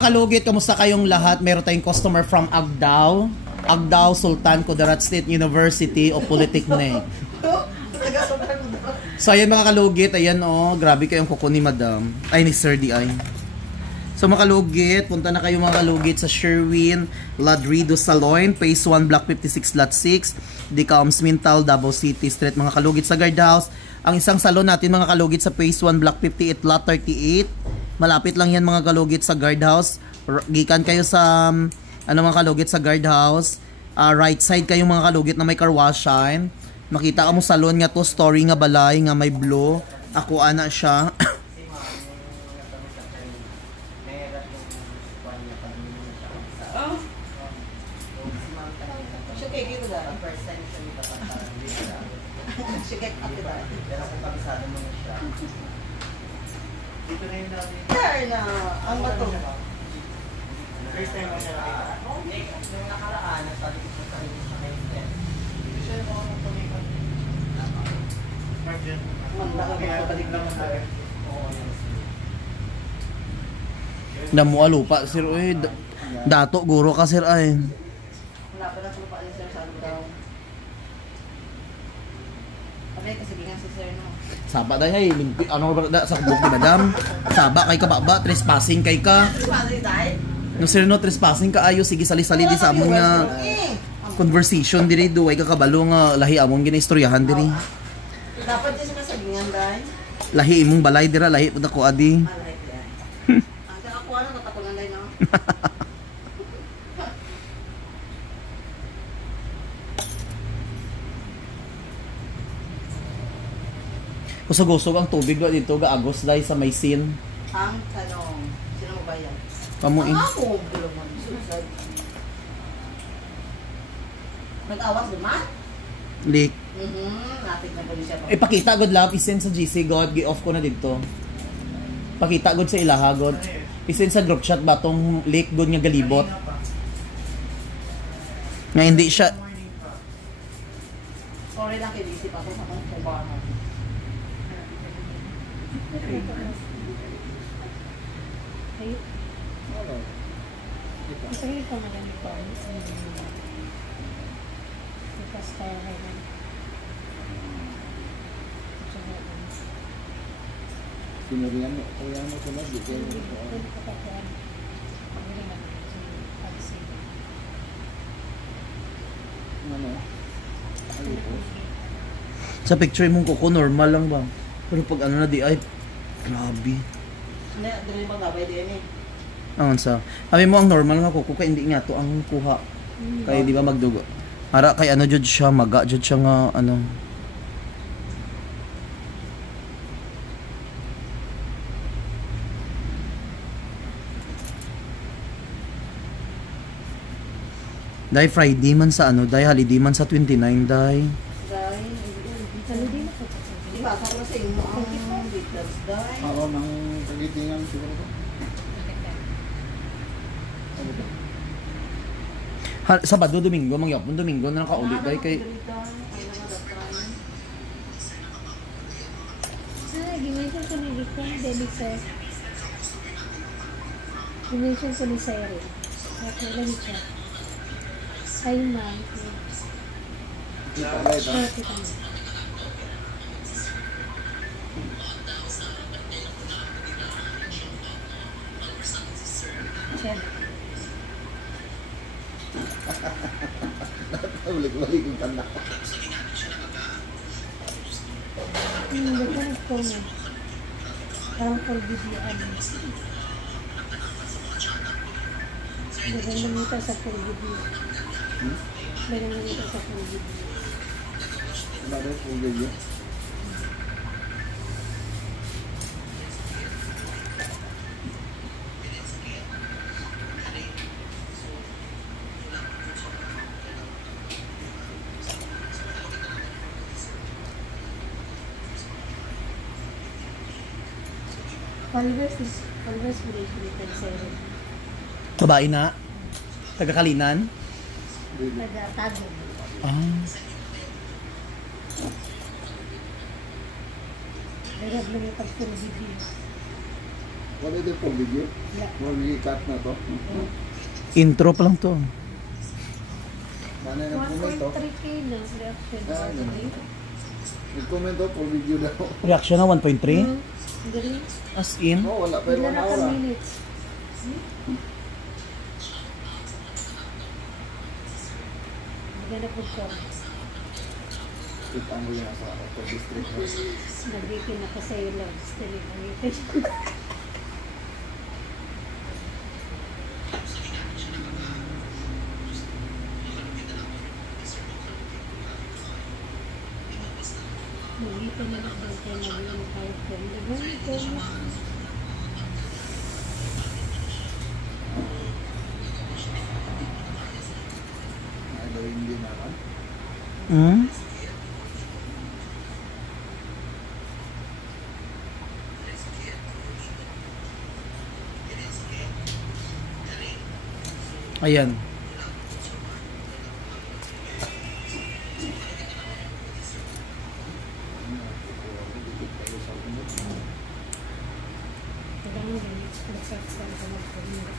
Kalugit, kamusta kayong lahat? Meron tayong customer from Agdao. Agdao Sultan Kudarat State University o Polytechnic. So ayan mga kalugit, ayan grabe kayong kuko ni Madam. Ay ni Sir D.I. So mga kalugit, punta na kayo mga kalugit sa Sherwin Ladrido Salon, Phase 1, Block 56, Lot 6, Decalms Mintal, Davao City Street. Mga kalugit sa guardhouse. Ang isang salon natin mga kalugit sa Phase 1, Block 58, Lot 38. Malapit lang yan mga kalugit sa guardhouse. Gikan kayo sa mga kalugit sa guardhouse. Right side kayong mga kalugit na may carwashan. Makita ka mo salon nga to, story nga balay nga may blue. Ako ana siya. Ang bato. First time mo siya nakita? Nung nakaraan, nagsabi ko sa sarili sa Wednesday. Hindi siya yung mga tumikat. Mark dyan. Kaya balik lang sa akin. Oo, yun. Damo lupa sir dato guro ka sir ay. Wala pa na lupa ni sir sa daw. Abay kasi bingan si sir no. Saba dahi ay limpi ano ba sa kubok ni Madam. Saba kay ka ba trespassing kay ka. No sir no trespassing ka ayo sige sali-sali di sa among nga conversation diri duway ka kabalo nga lahi among ginaistoryahan diri. Dapat din sa sabingan dai. Lahi imong balay dira lahi pud ako adi. Ang ako ano natakunan dai no. Kusog-usog ang tubig ba dito gaagos dai sa may sin. Ang tanong, sino mo bayad? Pamuin. Ako, gulo mo. Susad. Nag-awas naman? Leak. Natin na po siya. Ipakita good love isend sa GC God gi-off ko na dito. Pakita good sa ilaha god. Isend sa group chat ba tong leak good nga galibot. Nga hindi siya Sorry lang kay DC pa ako sa kong trabaho. Ito yung pamalang ito. Ito style na yun. Pinurihan mo, kaya mo ito na, di kayo mo ito. Ano? sa picture mong kuko normal lang ba. Pero pag ano na di ay grabe. Hindi, dili bang gabay din eh. Angon sa. Sabi mo ang normal nga kuko kay hindi nga to ang kuha. Kay di ba magdugo. Ara kay ano jud siya maga jud siya nga ano. Dai Friday man sa ano, dai holiday man sa 29 dai. Di ba, sa ko sa inyo ang details dai. Ako nang pagitingan siguro ko. Sabado, Domingo, mangyapon Domingo na nakaulit dai kay Gimension ko ni Rico, David sir. Gimension ko ni Sir. Okay, let me check. Hi, ma'am. Kita ba ito? Okay, tama. Check. Balik-balik yung tanda. Ba't na po na? Parang for videoan. Dagang namita sa for video. Dagang namita sa for video. Bakit po video? Converse Philippine Sir. babae na taga-Kalinan. Taga-Tago. Meron lang yung pag-video. What is it for video? More cut na to. Intro pa lang to. Mana nag-comment to? 1.3K na reaction. Nag-comment to for video daw. Reaction na 1.3? Dali. As in? Oh, wala pa Wala yung na 1 ka hour. minutes. Hindi na po siya. Kita mo yan sa auto district. Nagbitin na ka sa'yo lang. Still yung Nagbitin na lang daw kayo nagbitin tayo from the very Ay, gawin din naman. Hmm? Ayan. Kailangan din express sa mga pamilya.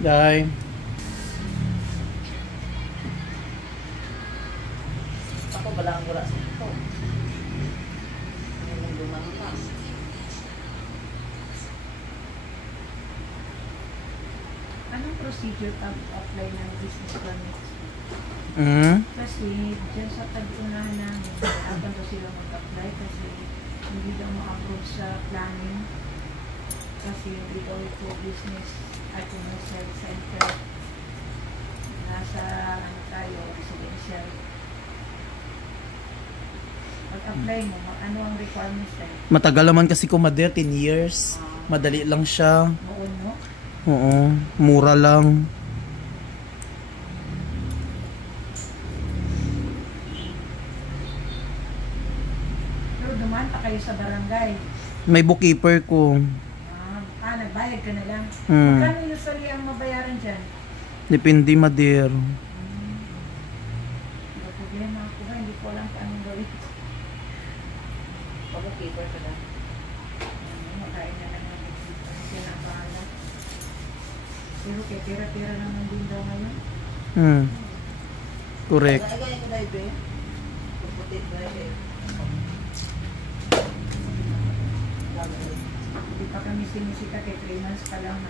Dahil. Ako wala ang wala sa ito. Ang lumang pa. Anong procedure pag-apply ng business permit? Hmm? Kasi dyan sa tag-unahan namin, habang to sila mag-apply kasi hindi daw ma-approve sa planning. Kasi hindi daw ito business at commercial center. Nasa ano tayo, residential. Pag-apply mo, ano ang requirements tayo? Matagal naman kasi kumader, 10 years. Madali lang siya. Noon, no? Oo. Mura lang. Pero dumaan pa kayo sa barangay. May bookkeeper ko. Nagbayad ka na lang. Hmm. Magkano usually ang mabayaran dyan? Depende, mader. Hindi problema ako ba? Hindi ko alam paano gawin. Pag-keeper ka na. Makain na lang ang nagsipa. Yan ang bahala. Pero kaya tira-tira naman din daw ngayon. Hmm. Correct. Ay, ganyan ko na ito eh. Puputit na eh. Hindi pa kami sinisika kay 3 months pa lang.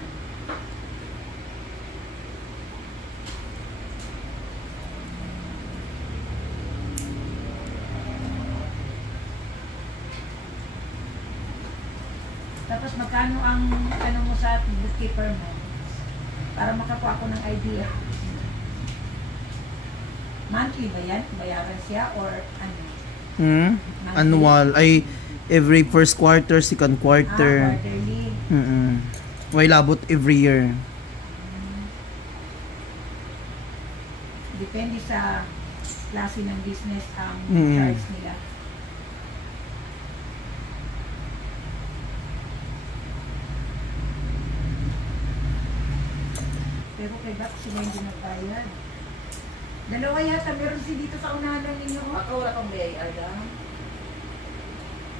Tapos magkano ang ano mo sa bookkeeper mo? Para makakuha ako ng idea. Monthly ba yan? Bayaran siya or ano? Hmm? Annual. Ay, every first quarter, second quarter. Quarterly. May labot every year. Depende sa klase ng business ang charge nila. Pero kay Bak sila hindi nagbayad. Dalawa yata, meron si dito sa unahan lang ninyo. Oh. Ako wala kang BIR lang.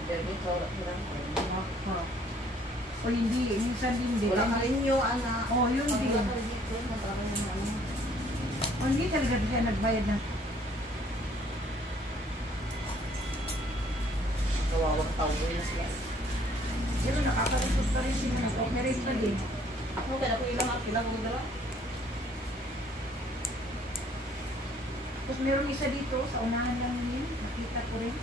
Pero dito wala ko lang. Oh. O hindi, minsan din. Wala ka rin yung anak. Oh, yun Pag din. wala ka dito, magkakaroon ng ano. O hindi talaga siya nagbayad ng Kawawang tao na sila. pero nakakalusot pa rin sila. Nag-operate pa din. Ako kaya ako ilang ako ilang kong dala. Tapos meron isa dito sa unahan lang ninyo. Nakita ko rin.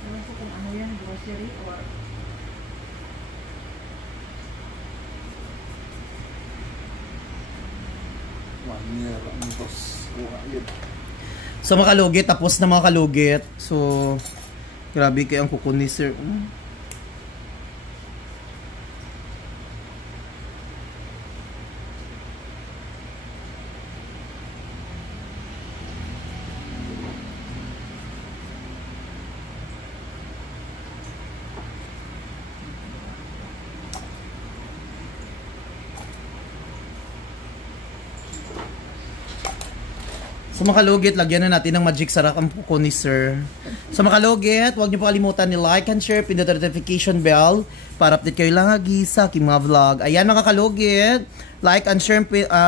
Ewan ko kung ano yan, grocery or So mga kalugit, tapos na mga kalugit. So, grabe kayo ang kuko ni sir. So mga kalugit, lagyan na natin ng magic sarak ang kuko ni Sir. So mga kalugit, huwag niyo po kalimutan ni like and share, pindot ang notification bell para update kayo lang lagi sa aking mga vlog. Ayan mga kalugit, like and share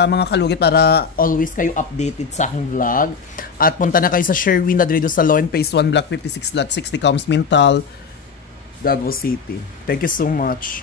mga kalugit para always kayo updated sa aking vlog. At punta na kayo sa Sherwin Ladrido Salon, Phase 1, Block 56, Lot 60, Coms Mintal, Davao City. Thank you so much.